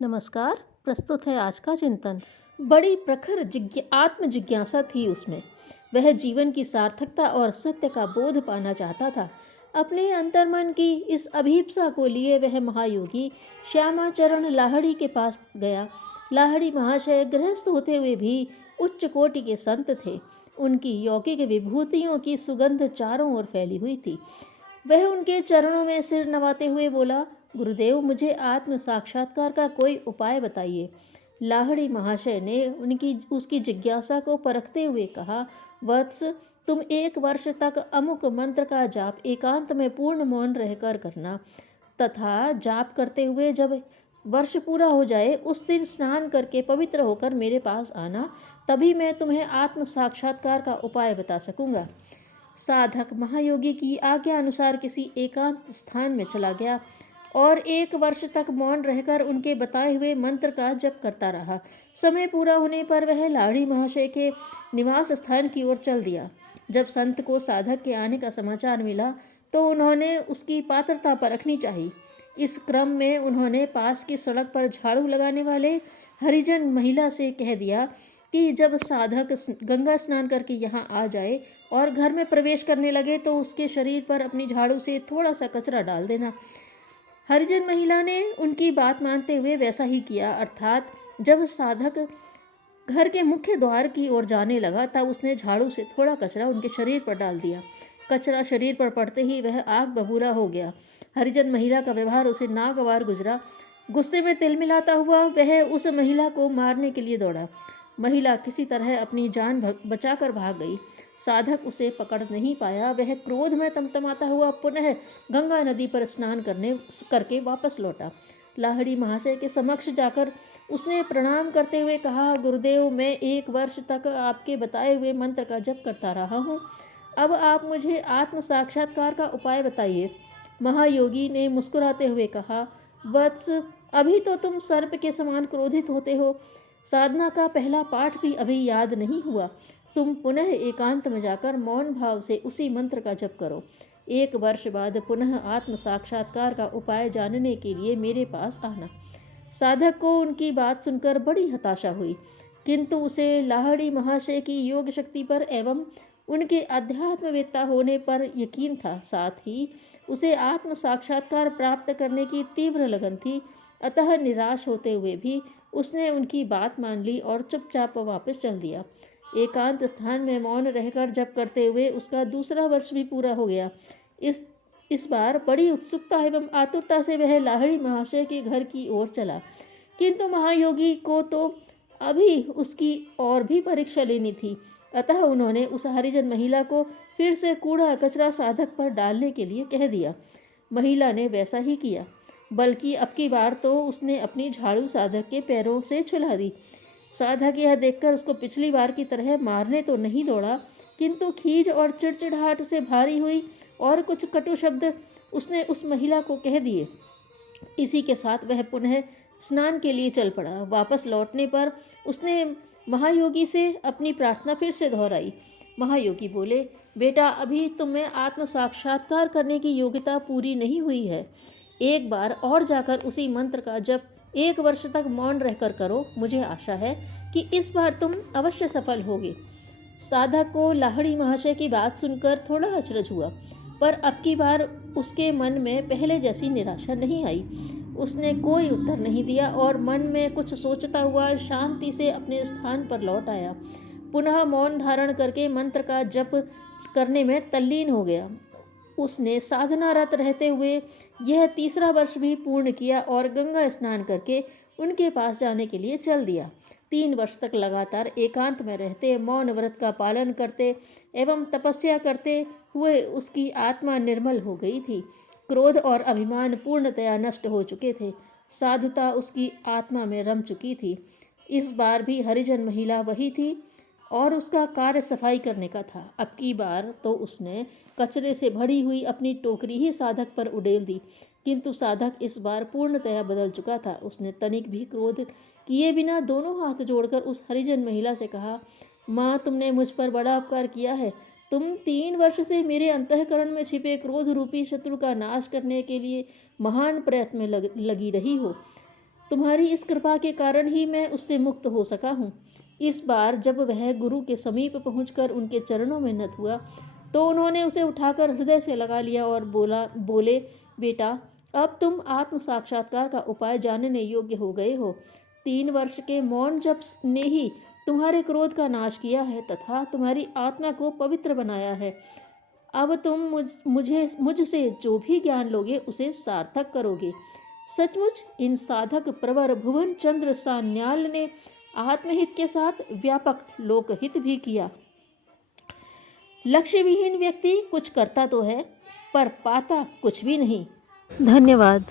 नमस्कार। प्रस्तुत है आज का चिंतन। बड़ी प्रखर आत्म जिज्ञासा थी उसमें। वह जीवन की सार्थकता और सत्य का बोध पाना चाहता था। अपने अंतर्मन की इस अभीप्सा को लिए वह महायोगी श्यामाचरण लाहिड़ी के पास गया। लाहिड़ी महाशय गृहस्थ होते हुए भी उच्च कोटि के संत थे। उनकी यौगिक विभूतियों की सुगंध चारों ओर फैली हुई थी। वह उनके चरणों में सिर नवाते हुए बोला, गुरुदेव, मुझे आत्म साक्षात्कार का कोई उपाय बताइए। लाहिड़ी महाशय ने उसकी जिज्ञासा को परखते हुए कहा, वत्स, तुम 1 वर्ष तक अमुक मंत्र का जाप एकांत में पूर्ण मौन रहकर करना तथा जाप करते हुए जब वर्ष पूरा हो जाए उस दिन स्नान करके पवित्र होकर मेरे पास आना, तभी मैं तुम्हें आत्म साक्षात्कार का उपाय बता सकूंगा। साधक महायोगी की आज्ञा अनुसार किसी एकांत स्थान में चला गया और 1 वर्ष तक मौन रहकर उनके बताए हुए मंत्र का जप करता रहा। समय पूरा होने पर वह लाहिड़ी महाशय के निवास स्थान की ओर चल दिया। जब संत को साधक के आने का समाचार मिला तो उन्होंने उसकी पात्रता परखनी चाहिए। इस क्रम में उन्होंने पास की सड़क पर झाड़ू लगाने वाले हरिजन महिला से कह दिया कि जब साधक गंगा स्नान करके यहाँ आ जाए और घर में प्रवेश करने लगे तो उसके शरीर पर अपनी झाड़ू से थोड़ा सा कचरा डाल देना। हरिजन महिला ने उनकी बात मानते हुए वैसा ही किया, अर्थात जब साधक घर के मुख्य द्वार की ओर जाने लगा तब उसने झाड़ू से थोड़ा कचरा उनके शरीर पर डाल दिया। कचरा शरीर पर पड़ते ही वह आग बबूला हो गया। हरिजन महिला का व्यवहार उसे नागवार गुजरा। गुस्से में तिलमिलाता हुआ वह उस महिला को मारने के लिए दौड़ा। महिला किसी तरह अपनी जान बचाकर भाग गई। साधक उसे पकड़ नहीं पाया। वह क्रोध में तमतमाता हुआ पुनः गंगा नदी पर स्नान करके वापस लौटा। लाहिड़ी महाशय के समक्ष जाकर उसने प्रणाम करते हुए कहा, गुरुदेव, मैं 1 वर्ष तक आपके बताए हुए मंत्र का जप करता रहा हूँ। अब आप मुझे आत्म साक्षात्कार का उपाय बताइए। महायोगी ने मुस्कुराते हुए कहा, वत्स, अभी तो तुम सर्प के समान क्रोधित होते हो। साधना का पहला पाठ भी अभी याद नहीं हुआ। तुम पुनः एकांत में जाकर मौन भाव से उसी मंत्र का जप करो। 1 वर्ष बाद पुनः आत्म साक्षात्कार का उपाय जानने के लिए मेरे पास आना। साधक को उनकी बात सुनकर बड़ी हताशा हुई, किंतु उसे लाहिड़ी महाशय की योग शक्ति पर एवं उनके अध्यात्मवेत्ता होने पर यकीन था। साथ ही उसे आत्म साक्षात्कार प्राप्त करने की तीव्र लगन थी। अतः निराश होते हुए भी उसने उनकी बात मान ली और चुपचाप वापस चल दिया। एकांत स्थान में मौन रहकर जप करते हुए उसका दूसरा वर्ष भी पूरा हो गया। इस बार बड़ी उत्सुकता एवं आतुरता से वह लाहिड़ी महाशय के घर की ओर चला, किंतु महायोगी को तो अभी उसकी और भी परीक्षा लेनी थी। अतः उन्होंने उस हरिजन महिला को फिर से कूड़ा कचरा साधक पर डालने के लिए कह दिया। महिला ने वैसा ही किया, बल्कि अब की बार तो उसने अपनी झाड़ू साधक के पैरों से छुला दी। साधक यह देखकर उसको पिछली बार की तरह मारने तो नहीं दौड़ा, किंतु खीज और चिड़चिड़ाहट उसे भारी हुई और कुछ कटु शब्द उसने उस महिला को कह दिए। इसी के साथ वह पुनः स्नान के लिए चल पड़ा। वापस लौटने पर उसने महायोगी से अपनी प्रार्थना फिर से दोहराई। महायोगी बोले, बेटा, अभी तुम्हें आत्म साक्षात्कार करने की योग्यता पूरी नहीं हुई है। एक बार और जाकर उसी मंत्र का जप 1 वर्ष तक मौन रहकर करो। मुझे आशा है कि इस बार तुम अवश्य सफल होगे। साधक को लाहिड़ी महाशय की बात सुनकर थोड़ा अचरज हुआ, पर अब की बार उसके मन में पहले जैसी निराशा नहीं आई। उसने कोई उत्तर नहीं दिया और मन में कुछ सोचता हुआ शांति से अपने स्थान पर लौट आया। पुनः मौन धारण करके मंत्र का जप करने में तल्लीन हो गया। उसने साधनारत रहते हुए यह तीसरा वर्ष भी पूर्ण किया और गंगा स्नान करके उनके पास जाने के लिए चल दिया। 3 वर्ष तक लगातार एकांत में रहते, मौन व्रत का पालन करते एवं तपस्या करते हुए उसकी आत्मा निर्मल हो गई थी। क्रोध और अभिमान पूर्णतया नष्ट हो चुके थे। साधुता उसकी आत्मा में रम चुकी थी। इस बार भी हरिजन महिला वही थी और उसका कार्य सफाई करने का था। अब की बार तो उसने कचरे से भरी हुई अपनी टोकरी ही साधक पर उड़ेल दी, किंतु साधक इस बार पूर्णतया बदल चुका था। उसने तनिक भी क्रोध किए बिना दोनों हाथ जोड़कर उस हरिजन महिला से कहा, माँ, तुमने मुझ पर बड़ा उपकार किया है। तुम 3 वर्ष से मेरे अंतःकरण में छिपे क्रोध रूपी शत्रु का नाश करने के लिए महान प्रयत्न में लगी रही हो। तुम्हारी इस कृपा के कारण ही मैं उससे मुक्त हो सका हूँ। इस बार जब वह गुरु के समीप पहुंचकर उनके चरणों में नत हुआ तो उन्होंने उसे उठाकर हृदय से लगा लिया और बोले, बेटा, अब तुम आत्म साक्षात्कार का उपाय जानने योग्य हो गए हो। 3 वर्ष के मौन जप ने ही तुम्हारे क्रोध का नाश किया है तथा तुम्हारी आत्मा को पवित्र बनाया है। अब तुम मुझसे जो भी ज्ञान लोगे उसे सार्थक करोगे। सचमुच इन साधक प्रवर भुवन चंद्र सान्याल ने आत्महित के साथ व्यापक लोकहित भी किया। लक्ष्य विहीन व्यक्ति कुछ करता तो है पर पाता कुछ भी नहीं। धन्यवाद।